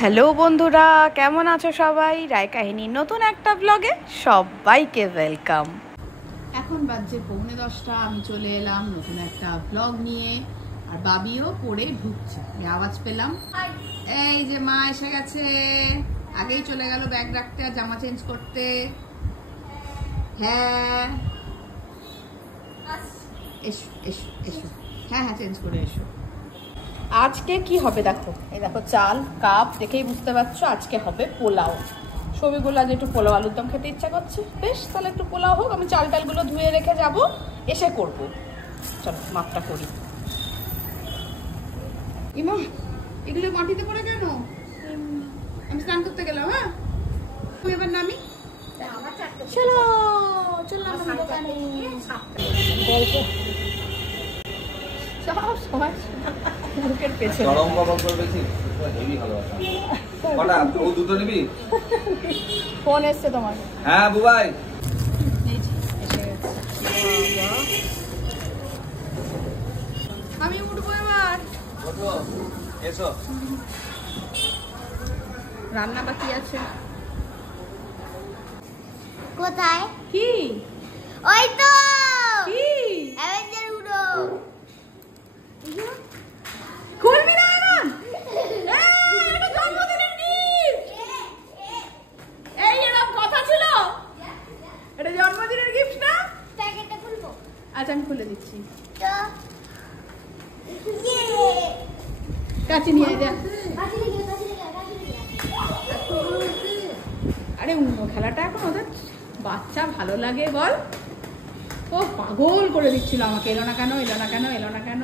Hello বন্ধুরা, কেমন আছো সবাই? রায় কাহিনীর নতুন একটা ব্লগে সবাইকে ওয়েলকাম। এখন বাজে 9:45, আমি চলে এলাম নতুন একটা ব্লগ নিয়ে। আর বাবিও পড়ে ঢুকছে, আওয়াজ পেলাম। এই যে মা এসে গেছে, আগেই চলে গেল ব্যাগ রাখতে আর জামা চেঞ্জ করতে। হ্যাঁ এসো এসো এসো, হ্যাঁ হ্যাঁ চেঞ্জ করে এসো। আজকে কি হবে দেখো, এই দেখো চাল কাপ, দেখেই বুঝতে পারছো আজকে হবে পোলাও। ছবিগুলো আজ একটু পোলাও আলুর দম খেতে ইচ্ছা করছে, বেশ তাহলে একটু পোলাও হোক। আমি চাল টালগুলো ধুয়ে রেখে যাব, এসে করব। চলো মাপটা করি। ইমা এগুলো মাটিতে পড়ে কেন? আমি স্নান করতে গেলাম। হ্যাঁ তুমি এবার নামি। চলো চলো দোকানে সব সময় মুখের পেছনে গরম গরম করবে। হেভি ভালোবাসা কটা ও দুটো নিবি? ফোন এসছে তোমার? হ্যাঁ বুবাই আমি উঠবো এবার। ওঠো এসো। রান্না বাকি আছে। কোথায়? কি ওই তো কি অ্যাভেঞ্জার উড়ো। খুলবি না এখন? এটা জন্মদিনের গিফট। এই এরকম কথা ছিল? এটা জন্মদিনের গিফট না? প্যাকেটটা খুলবো? আচ্ছা আমি খুলে দিচ্ছি। তো কাছে নিয়ে যা। কাছে নিয়ে আরে উনো খেলাটা এখন ওদের বাচ্চা ভালো লাগে বল? ও পাগল করে দিচ্ছিল আমাকে, এলো না কেন এলো না কেন এলো না কেন।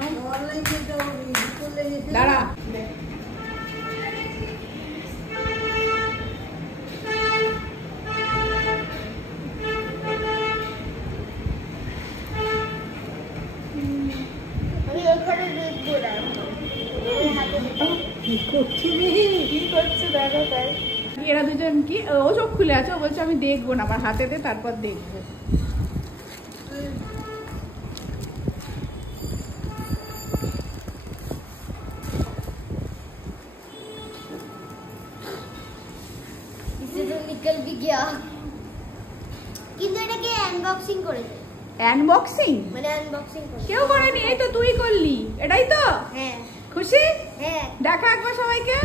দাঁড়া আমি এখানে দেখবো না। কি করছে দেখো তাই। এরা দুজন কি, ও চোখ খুলে আছে, ও বলছে আমি দেখবো না, আমার হাতে দে তারপর দেখবো। इसे तो निकल भी गया। কিন্তু এটাকে আনবক্সিং করেছে। আনবক্সিং মানে আনবক্সিং করেছে। কেউ করেনি, এই তো তুই করলি। এটাই তো? হ্যাঁ খুশি? হ্যাঁ। দেখা একবার সবাইকে।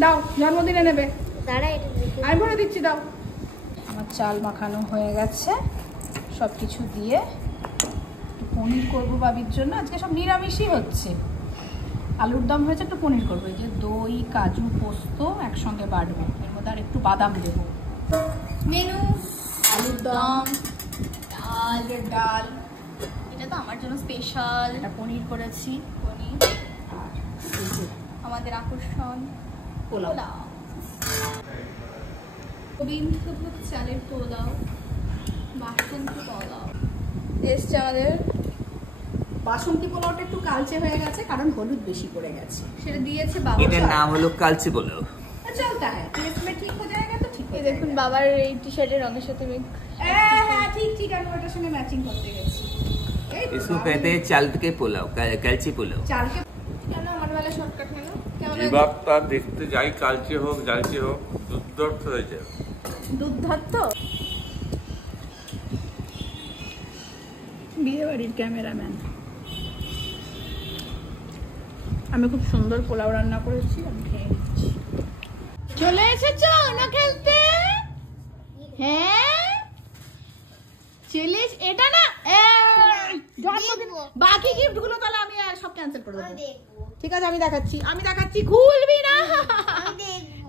দাও জন্মদিনে নেবে। দাঁড়া এটা দেখি। আমি ভরে দিচ্ছি, দাও। আমার চাল মাখানো হয়ে গেছে, সব কিছু দিয়ে একটু পনির করবো বাবির জন্য। আজকে সব নিরামিষই হচ্ছে। আলুর দম হয়েছে, একটু পনির করবো। এই যে দই কাজু পোস্ত একসঙ্গে বাটবো, এর মধ্যে আর একটু বাদাম দেবো। মেনু আলুর দম, ডাল, এটা তো আমার জন্য স্পেশাল। এটা পনির করেছি, পনির, আর এই যে আমাদের আকর্ষণ পোলাও। গোবিন্দভোগ চালের পোলাও, বাসন্তী পোলাও এসছে আমাদের। বাসন্তী পোলাওটা একটু কালচে হয়ে গেছে কারণ হলুদ বেশি পড়ে গেছে। সেটা দিয়েছে বাবা। এটার নাম হলো কালচে পোলাও। চলতা হ্যাঁ, টেস্ট में ठीक हो जाएगा तो ठीक। এই দেখুন বাবার এই টি শার্টের রঙের সাথে হ্যাঁ ঠিক ঠিক, আমি ওটার সঙ্গে ম্যাচিং করতে গেছি। इसको कहते हैं चाल के पुलाव, কালচে পোলাও। চালকে কেন আমার বেলা শর্টকাট কেন? কেমন জিভাটা দেখতে যাই কালচে হোক জালচে হোক দুর্ধর্ষ হয়েছে। দুধ বিয়ে বাড়ির ক্যামেরাম্যান। আমি খুব সুন্দর পোলাও রান্না করেছি, আমি খেয়ে নিচ্ছি। চলে এসেছো না খেলতে? হ্যাঁ চলে এটা না জন্মদিন বাকি গিফট গুলো তাহলে আমি সব ক্যান্সেল করে দেবো। ঠিক আছে আমি দেখাচ্ছি খুলবি না।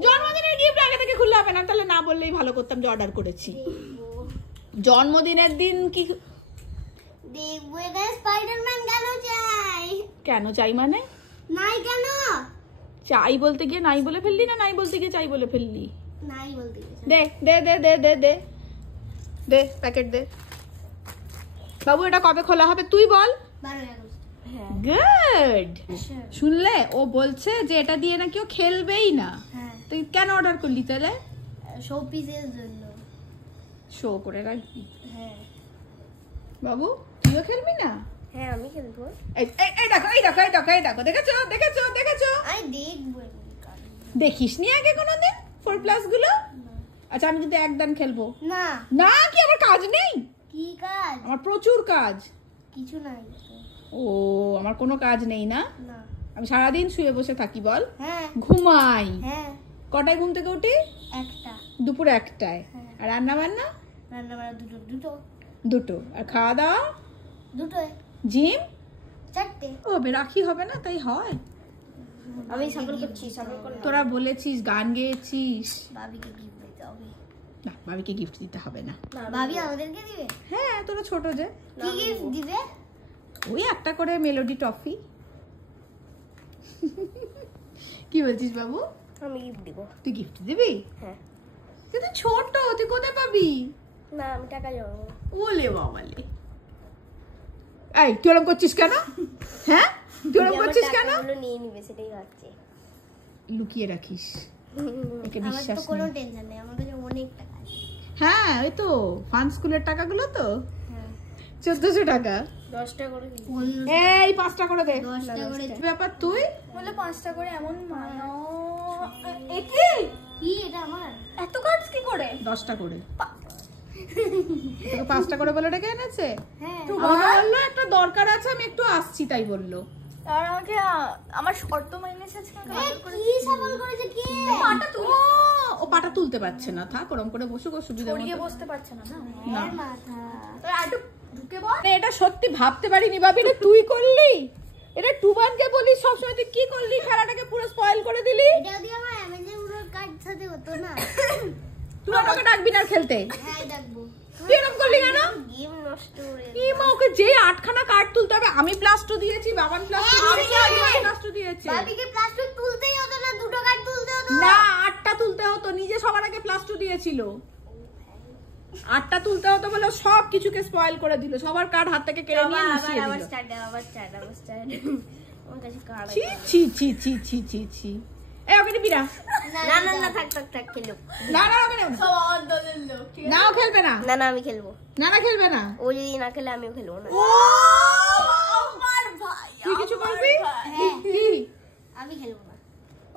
জন্মদিনের গিফট আগে থেকে খুললে হবে না, তাহলে না বললেই ভালো করতাম যে অর্ডার করেছি। জন্মদিনের দিন কি দেখবো? এখানে স্পাইডারম্যান কেন কেন চাই? চাই মানে? নাই কেন? চাই বলতে গিয়ে নাই বলে ফেললি, না নাই বলতে গিয়ে চাই বলে ফেললি? নাই বলতে গেছে। দে দে দে দে দে দে দে প্যাকেট দে। বাবু এটা কবে খোলা হবে তুই বল? 12 আগস্ট। গুড। শুনলে ও বলছে যে এটা দিয়ে নাকি ও খেলবেই না। হ্যাঁ তুই কেন অর্ডার করলি তাহলে? শো পিসের জন্য। শো করে রাখবি? হ্যাঁ বাবু তুইও খেলবি না? হ্যাঁ আমি খেলবো। এই দেখো এই দেখো এই দেখো এই দেখো, দেখেছো দেখেছো দেখেছো? আমি দেখবো এমনি কাজ। দেখিস নি আগে কোনোদিন 4+ গুলো? আচ্ছা আমি কিন্তু একদম খেলবো না। না। কি আমার কাজ নেই? কি কাজ? আমার প্রচুর কাজ। কিছু নাই তো। ও আমার কোনো কাজ নেই না? না। আমি সারাদিন শুয়ে বসে থাকি বল? হ্যাঁ। ঘুমাই। হ্যাঁ। কটায় ঘুম থেকে উঠি? একটা। দুপুরে 1টায়। হ্যাঁ। আর রান্না বান্না? রান্না বান্না দুটো। 2টো। আর খাওয়া দাওয়া? দুটোই। জিম? 4টে। ও রাখি হবে না তাই হয়? আমি সাপোর্ট করছি, সাপোর্ট করো। তোরা বলেছিস, গান গেয়েছিস। ভাবিকে গিফট দিতে হবে। না ভাবিকে গিফট দিতে হবে না। ভাবি আমাদেরকে দিবে? হ্যাঁ তোরা ছোট যে। কি গিফট দিবে? ওই একটা করে মেলোডি টফি। কি বলছিস বাবু? আমি গিফট দিব। তুই গিফট দিবি? হ্যাঁ। তুই তো ছোট, তুই কোথায় পাবি? না আমি টাকা জমাবো। ওলে বাবালে। এই তুই ওরকম করছিস কেন? হ্যাঁ তুই ওরকম করছিস কেন? টাকাগুলো নিয়ে নিবে সেটাই ভাবছি। লুকিয়ে রাখিস, একে আমার বিশ্বাস তো কোনো নেই। টেনশন নেই, আমার কাছে অনেক টাকা আছে। হ্যাঁ ওই তো ফান স্কুলের টাকাগুলো তো হ্যাঁ। 1400 টাকা। 10টা করে দিন। এই 5টা করে দে। 10টা করে। কি ব্যাপার তুই? বলে 5টা করে এমন মানো কি কি এটা আমার? এত কার্ডস কি করে? 10টা করে। তোকে 5টা করে বলে ডেকে এনেছে? হ্যাঁ। আমাকে বললো একটা দরকার আছে, আমি একটু আসছি তাই বললো। আর আমাকে আমার শর্ত মাইনেছে আজকে কি সাবল করেছে কি? পাটা তুলে ও পাটা তুলতে পারছে না, থাক ওরম করে বসুক, সুবিধা ছড়িয়ে মতো। বসতে পারছে না না না। মাথা। তো একটু ঢুকে বল। মানে এটা সত্যি ভাবতে পারিনি ভাবি, এটা তুই করলি? এটা টুবানকে বলিস সবসময়, তুই কি করলি? খেলাটাকে পুরো স্পয়েল করে দিলি। এটা যদি আমার অ্যামেজন উড়োর কার্ড সাথে হতো না। তুই আমাকে ডাকবি না আর খেলতে? হ্যাঁ ডাকবো। তুই এরকম করলি কেন? গেম নষ্ট করে। এই মা, ওকে যে 8খানা কার্ড তুলতে হবে। আমি প্লাস্টো দিয়েছি, বাবান প্লাস্টো দিয়েছে, আমি প্লাস্টো দিয়েছে। ভাবিকে প্লাস্টিক তুলতেই হতো না, দুটো কার্ড তুলতে হতো। না 8টা তুলতে হতো, নিজে সবার আগে প্লাস্টো দিয়েছিল। 8টা তুলতে হতো বলে সব কিছুকে স্পয়েল করে দিল, সবার কার্ড হাত থেকে কেড়ে নিয়ে মিশিয়ে আবার দিল। স্টার্ট। আমার কাছে কার্ড ছি ছি ছি ছি ছি ছি ছি। এই ওকে নিবি না? না না না, থাক খেলো। না না ওকে নেব না। সব আমার দলের লোক ঠিক না ও খেলবে না। না না আমি খেলবো। না না খেলবে না। ও যদি না খেলে আমিও খেলবো না। ও আমার ভাই তুই কিছু বলবি? হ্যাঁ। কি? আমি খেলবো না।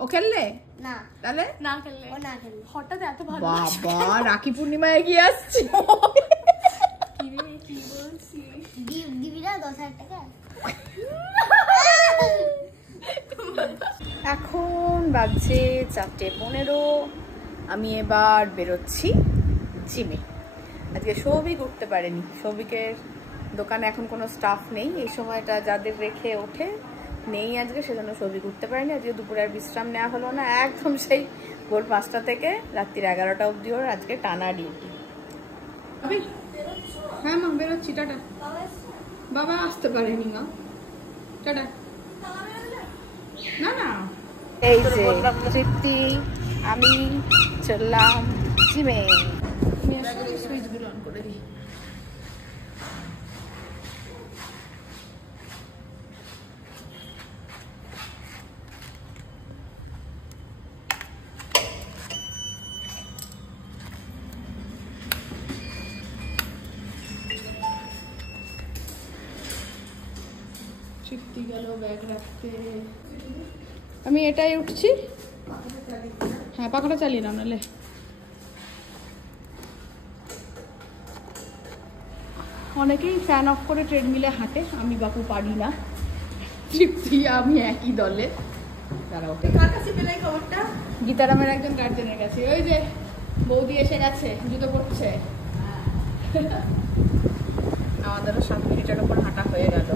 ও খেললে? না তাহলে না খেললে ও না খেলবে। হঠাৎ এত ভালো বাবা রাখি পূর্ণিমা এগিয়ে আসছে। কি রে কি বলছিস? গিফট দিবি না 10,000 টাকা? এখন বাজছে 4:15। আমি এবার বেরোচ্ছি জিমে। আজকে সৌভিক উঠতে পারেনি, সৌভিকের দোকানে এখন কোনো স্টাফ নেই, এই সময়টা যাদের রেখে ওঠে নেই আজকে, সেজন্য সৌভিক উঠতে পারেনি। আজকে দুপুরে আর বিশ্রাম নেওয়া হলো না, একদম সেই ভোর 5টা থেকে রাত্রির 11টা অবধি ওর আজকে টানা ডিউটি। হ্যাঁ মা বেরোচ্ছি, টাটা। বাবা আসতে পারেনি মা, টাটা। না না এই যে তৃপ্তি আমি চললাম জিমে। সুইচগুলো অন করে দিই। তৃপ্তি গেল ব্যাগ রাখতে, আমি এটাই উঠছি। হ্যাঁ পাখাটা চালিয়ে নাও নাহলে। অনেকেই ফ্যান অফ করে ট্রেডমিলে হাঁটে, আমি বাপু পারি না। তৃপ্তি আমি একই দলে। দাঁড়াও খবরটা গীতারামের একজন গার্জেনের কাছে, ওই যে বৌদি এসে গেছে, জুতো পড়ছে। আমাদেরও 7 মিনিটের ওপর হাঁটা হয়ে গেল।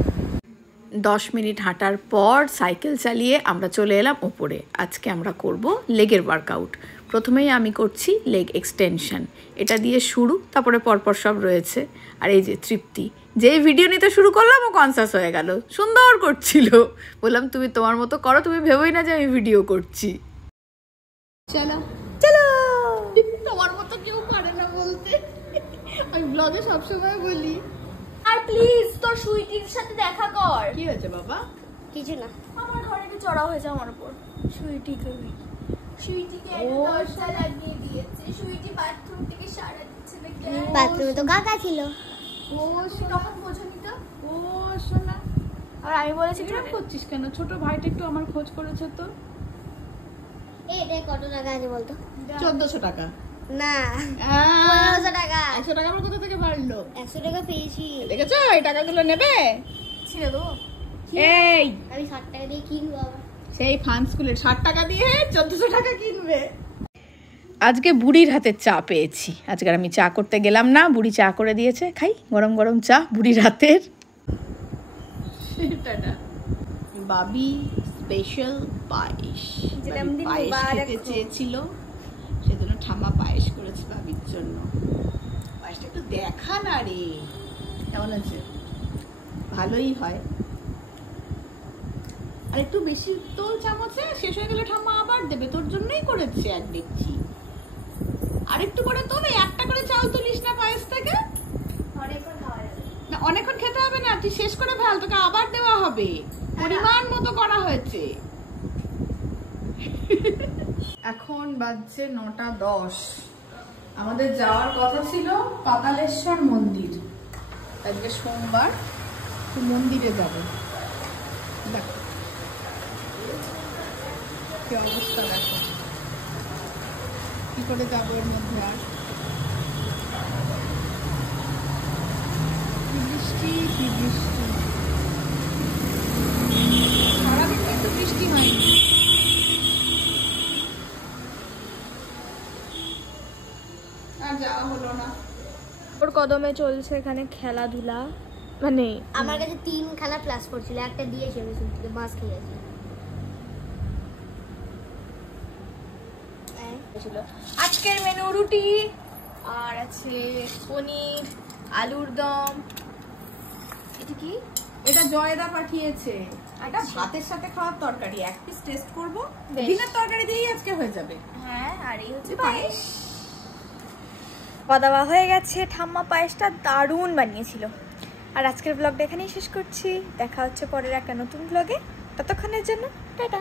10 মিনিট হাঁটার পর সাইকেল চালিয়ে আমরা চলে এলাম ওপরে। আজকে আমরা করব লেগের ওয়ার্কআউট। প্রথমেই আমি করছি লেগ এক্সটেনশন, এটা দিয়ে শুরু, তারপরে পরপর সব রয়েছে। আর এই যে তৃপ্তি, যেই ভিডিও নিতে শুরু করলাম ও কনসাস হয়ে গেল, সুন্দর করছিল। বললাম তুমি তোমার মতো করো, তুমি ভেবোই না যে আমি ভিডিও করছি। চলো চলো, তোমার মতো কেউ পারে না বলতে, আমি ব্লগে সবসময় বলি। আর প্লিজ তোর সুইটির সাথে দেখা কর। কি হয়েছে বাবা? কিছু না। আমার ঘরে একটু চড়া হয়েছে আমার উপর। সুইটিকে একটা দরজা লাগিয়ে দিয়েছে। সুইটি বাথরুম থেকে সারা দিচ্ছে দেখলে। বাথরুমে তো কাকা ছিল। ও তখন বোঝনি তো। ও শোনা, আর আমি বলেছি এরকম করছিস কেন? ছোট ভাইটা একটু আমার খোঁজ করেছে তো। এটা কত টাকা আছে বলতো? 1400 টাকা। না, 1500 টাকা। 100 টাকা আমার কোথা থেকে বাড়লো? 100 টাকা পেয়েছি। দেখেছো এই টাকাগুলো নেবে? ছেড়ে দেবো। এই আমি 60 টাকা দিয়ে কিনবো আবার। সেই ফান স্কুলের 60 টাকা দিয়ে 1400 টাকা কিনবে। আজকে বুড়ির হাতে চা পেয়েছি। আজকে আমি চা করতে গেলাম না, বুড়ি চা করে দিয়েছে। খাই গরম গরম চা বুড়ির হাতের। টাটা। বাবি স্পেশাল পায়েস, যেটা আমি পায়েস মুবারক খেতে হোক। চেয়েছিল, সেজন্য ঠাম্মা পায়েস করেছে বাবির জন্য। পায়েসটা একটু দেখা না রে, কেমন আছে? ভালোই হয়। আর একটু বেশি তো চামচে, শেষ হয়ে গেলে ঠাম্মা আবার দেবে। তোর জন্যই করেছে এক দেখছি। আর একটু করে তো না, একটা করে চাল তুলিস না পায়েস থেকে। অনেকক্ষণ খাওয়া যাবে না অনেকক্ষণ খেতে হবে না, তুই শেষ করে ফেল, তোকে আবার দেওয়া হবে। পরিমাণ মতো করা হয়েছে। এখন বাজছে 9:10। আমাদের যাওয়ার কথা ছিল পাতালেশ্বর মন্দির। আজকে সোমবার, তো মন্দিরে যাব। দেখো কি অবস্থা, দেখো কি করে যাবো এর মধ্যে। আর কি বৃষ্টি, কি বৃষ্টি, সারাদিন কিন্তু বৃষ্টি হয়নি। আর যাওয়া হলো না। ওর কদমে চলছে এখানে খেলাধুলা, মানে আমার কাছে 3 খানা প্লাস পড়ছিল, একটা দিয়েছি আমি শুনতে বাস খেয়েছি। আজকের মেনু রুটি আর আছে পনির, আলুর দম। এটা কি? এটা জয়দা পাঠিয়েছে। এটা ভাতের সাথে খাওয়ার তরকারি, এক পিস টেস্ট করবো। বেশ। ডিনার তরকারি দিয়েই আজকে হয়ে যাবে। হ্যাঁ, আর এই হচ্ছে পায়েস। খাওয়া দাওয়া হয়ে গেছে। ঠাম্মা পায়েসটা দারুণ বানিয়েছিল। আর আজকের ব্লগটা এখানেই শেষ করছি। দেখা হচ্ছে পরের একটা নতুন ব্লগে। ততক্ষণের জন্য টাটা।